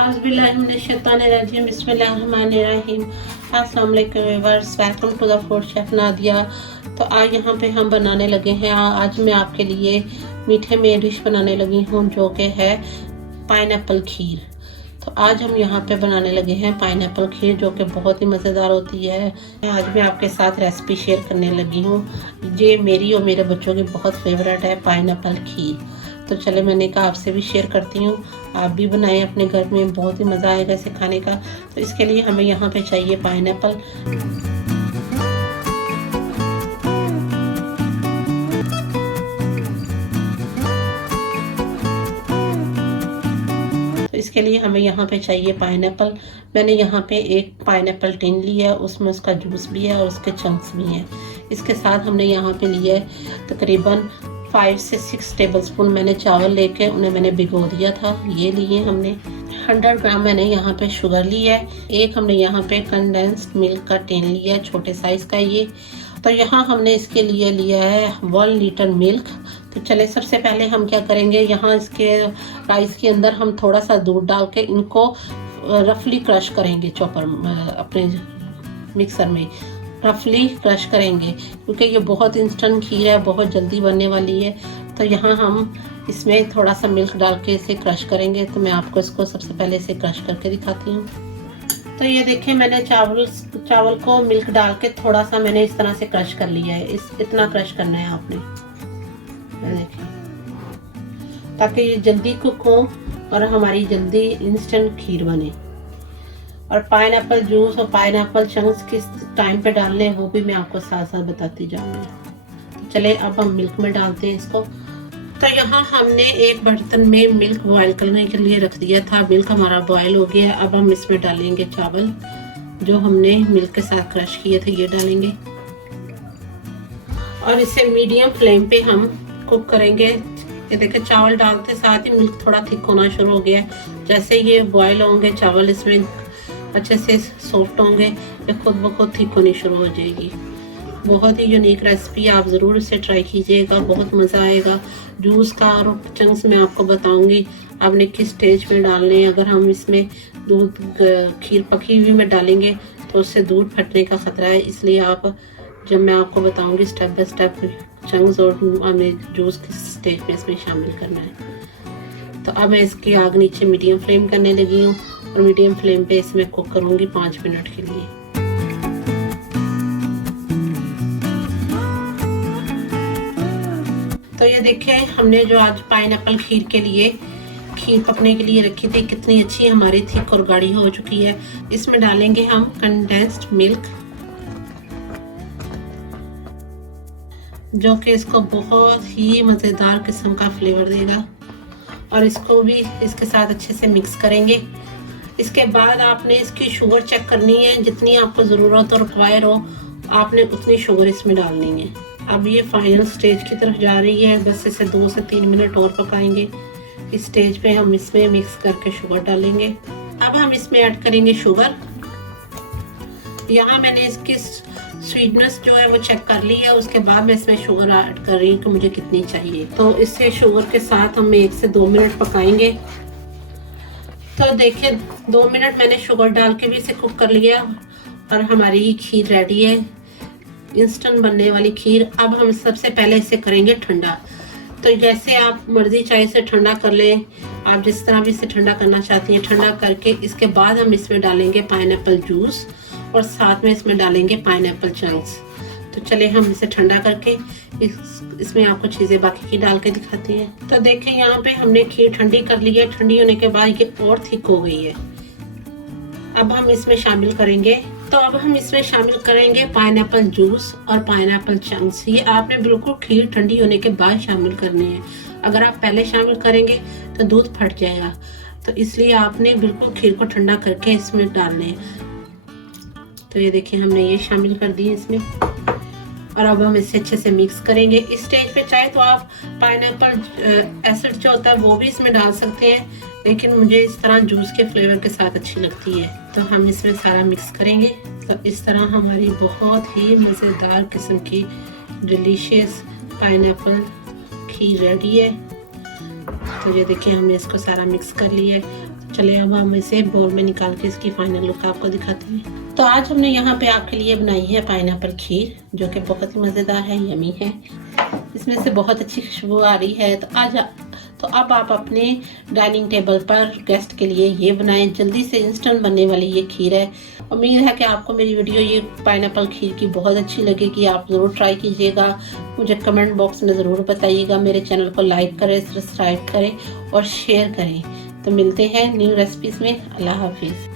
औज़ुबिल्लाहिमिनश्शैतानिर्रजीम बिस्मिल्लाहिर्रहमानिर्रहीम। अस्सलाम वालेकुम viewers, welcome to the food chef Nadia. तो आज यहाँ पे हम बनाने लगे हैं, आज मैं आपके लिए मीठे में डिश बनाने लगी हूँ जो कि है पाइनएप्पल खीर। तो आज हम यहाँ पे बनाने लगे हैं पाइनएप्पल खीर जो कि बहुत ही मज़ेदार होती है। आज मैं आपके साथ रेसिपी शेयर करने लगी हूँ। ये मेरी और मेरे बच्चों की बहुत फेवरेट है पाइनएप्पल खीर। तो चले मैंने कहा आपसे भी शेयर करती हूँ, आप भी बनाएं अपने घर में, बहुत ही मज़ा आएगा इसे खाने का। तो इसके लिए हमें यहाँ पे चाहिए पाइनएप्पल। तो इसके लिए हमें यहाँ पे चाहिए पाइनएप्पल। मैंने यहाँ पे एक पाइनएप्पल टिन लिया है, उसमें उसका जूस भी है और उसके चंक्स भी हैं। इसके साथ हमने यहाँ पे लिया है तकरीबन 5 से 6 टेबलस्पून मैंने चावल लेके उन्हें मैंने भिगो दिया था, ये लिए हमने। 100 ग्राम मैंने यहाँ पे शुगर ली है। एक हमने यहाँ पे कंडेंस्ड मिल्क का टिन लिया है, छोटे साइज का ये। तो यहाँ हमने इसके लिए लिया है 1 लीटर मिल्क। तो चले सबसे पहले हम क्या करेंगे, यहाँ इसके राइस के अंदर हम थोड़ा सा दूध डाल के इनको रफली क्रश करेंगे, चॉपर अपने मिक्सर में रफली क्रश करेंगे, क्योंकि ये बहुत इंस्टेंट खीर है, बहुत जल्दी बनने वाली है। तो यहाँ हम इसमें थोड़ा सा मिल्क डाल के इसे क्रश करेंगे। तो मैं आपको इसको सबसे पहले इसे क्रश करके दिखाती हूँ। तो ये देखिए मैंने चावल को मिल्क डाल के थोड़ा सा मैंने इस तरह से क्रश कर लिया है। इतना क्रश करना है आपने, देखिए, ताकि ये जल्दी कुक हो और हमारी जल्दी इंस्टेंट खीर बने। और पाइनएप्पल जूस और पाइनएप्पल चंक्स किस टाइम पे डालने हैं वो भी मैं आपको साथ साथ बताती जाऊंगी। तो चले अब हम मिल्क में डालते हैं इसको। तो यहाँ हमने एक बर्तन में मिल्क बॉयल करने के लिए रख दिया था। मिल्क हमारा बॉयल हो गया। अब हम इसमें डालेंगे चावल जो हमने मिल्क के साथ क्रश किए थे, ये डालेंगे और इसे मीडियम फ्लेम पे हम कुक करेंगे। ये देखिए चावल डालते साथ ही मिल्क थोड़ा थिक होना शुरू हो गया। जैसे ये बॉयल होंगे चावल इसमें अच्छे से सॉफ्ट होंगे, ये खुद ब खुद थिक होनी शुरू हो जाएगी। बहुत ही यूनिक रेसिपी, आप ज़रूर इसे ट्राई कीजिएगा, बहुत मज़ा आएगा। जूस का और चंक्स मैं आपको बताऊंगी आपने किस स्टेज पे डालने हैं। अगर हम इसमें दूध खीर पकी हुई में डालेंगे तो उससे दूध फटने का ख़तरा है, इसलिए आप जब मैं आपको बताऊंगी स्टेप बाय स्टेप चंक्स और हमने जूस किस स्टेज पे इसमें शामिल करना है। तो अब मैं इसकी आग नीचे मीडियम फ्लेम करने लगी हूँ और मीडियम फ्लेम पे इसमें कुक करूंगी 5 मिनट के लिए। तो ये देखिए हमने जो आज पाइनएप्पल खीर के लिए खीर पकने के लिए रखी थी, कितनी अच्छी हमारी थिक और गाढ़ी हो चुकी है। इसमें डालेंगे हम कंडेंस्ड मिल्क जो कि इसको बहुत ही मज़ेदार किस्म का फ्लेवर देगा। और इसको भी इसके साथ अच्छे से मिक्स करेंगे। इसके बाद आपने इसकी शुगर चेक करनी है, जितनी आपको ज़रूरत और रिक्वायर हो आपने उतनी शुगर इसमें डालनी है। अब ये फाइनल स्टेज की तरफ जा रही है, बस इसे 2 से 3 मिनट और पकाएंगे। इस स्टेज पे हम इसमें मिक्स करके शुगर डालेंगे। अब हम इसमें ऐड करेंगे शुगर। यहाँ मैंने इसकी स्वीटनेस जो है वो चेक कर ली है, उसके बाद मैं इसमें शुगर ऐड कर रही हूँ कि मुझे कितनी चाहिए। तो इससे शुगर के साथ हम 1 से 2 मिनट पकाएंगे। तो देखिए 2 मिनट मैंने शुगर डाल के भी इसे कुक कर लिया और हमारी खीर रेडी है, इंस्टेंट बनने वाली खीर। अब हम सबसे पहले इसे करेंगे ठंडा। तो जैसे आप मर्जी चाहे इसे ठंडा कर लें, आप जिस तरह भी इसे ठंडा करना चाहती हैं ठंडा करके इसके बाद हम इसमें डालेंगे पाइनएप्पल जूस और साथ में इसमें डालेंगे पाइनएप्पल चंक्स। तो चले हम इसे ठंडा करके इसमें आपको चीज़ें बाकी की डाल के दिखाती हैं। तो देखें यहाँ पे हमने खीर ठंडी कर ली है। ठंडी होने के बाद ये और थिक हो गई है। अब हम इसमें शामिल करेंगे पाइनएप्पल जूस और पाइनएप्पल चंक्स। ये आपने बिल्कुल खीर ठंडी होने के बाद शामिल करनी है। अगर आप पहले शामिल करेंगे तो दूध फट जाएगा, तो इसलिए आपने बिल्कुल खीर को ठंडा करके इसमें डालने हैं। तो ये देखिए हमने ये शामिल कर दिए इसमें और अब हम इसे अच्छे से मिक्स करेंगे। इस स्टेज पे चाहे तो आप पाइनएप्पल एसिड जो होता है वो भी इसमें डाल सकते हैं, लेकिन मुझे इस तरह जूस के फ्लेवर के साथ अच्छी लगती है। तो हम इसमें सारा मिक्स करेंगे। तो इस तरह हमारी बहुत ही मज़ेदार किस्म की डिलीशियस पाइनएप्पल खीर रेडी है। तो ये देखिए हमने इसको सारा मिक्स कर लिया है। चलिए अब हम इसे बोल में निकाल के इसकी फाइनल लुक आपको दिखाते हैं। तो आज हमने यहाँ पे आपके लिए बनाई है पाइनएप्पल खीर, जो कि बहुत ही मज़ेदार है, यमी है। इसमें से बहुत अच्छी खुशबू आ रही है। तो अब आप अपने डाइनिंग टेबल पर गेस्ट के लिए ये बनाएं। जल्दी से इंस्टेंट बनने वाली ये खीर है। उम्मीद है कि आपको मेरी वीडियो ये पाइनएप्पल खीर की बहुत अच्छी लगेगी। आप ज़रूर ट्राई कीजिएगा, मुझे कमेंट बॉक्स में ज़रूर बताइएगा। मेरे चैनल को लाइक करें, सब्सक्राइब करें और शेयर करें। तो मिलते हैं न्यू रेसिपीज़ में। अल्लाह हाफिज़।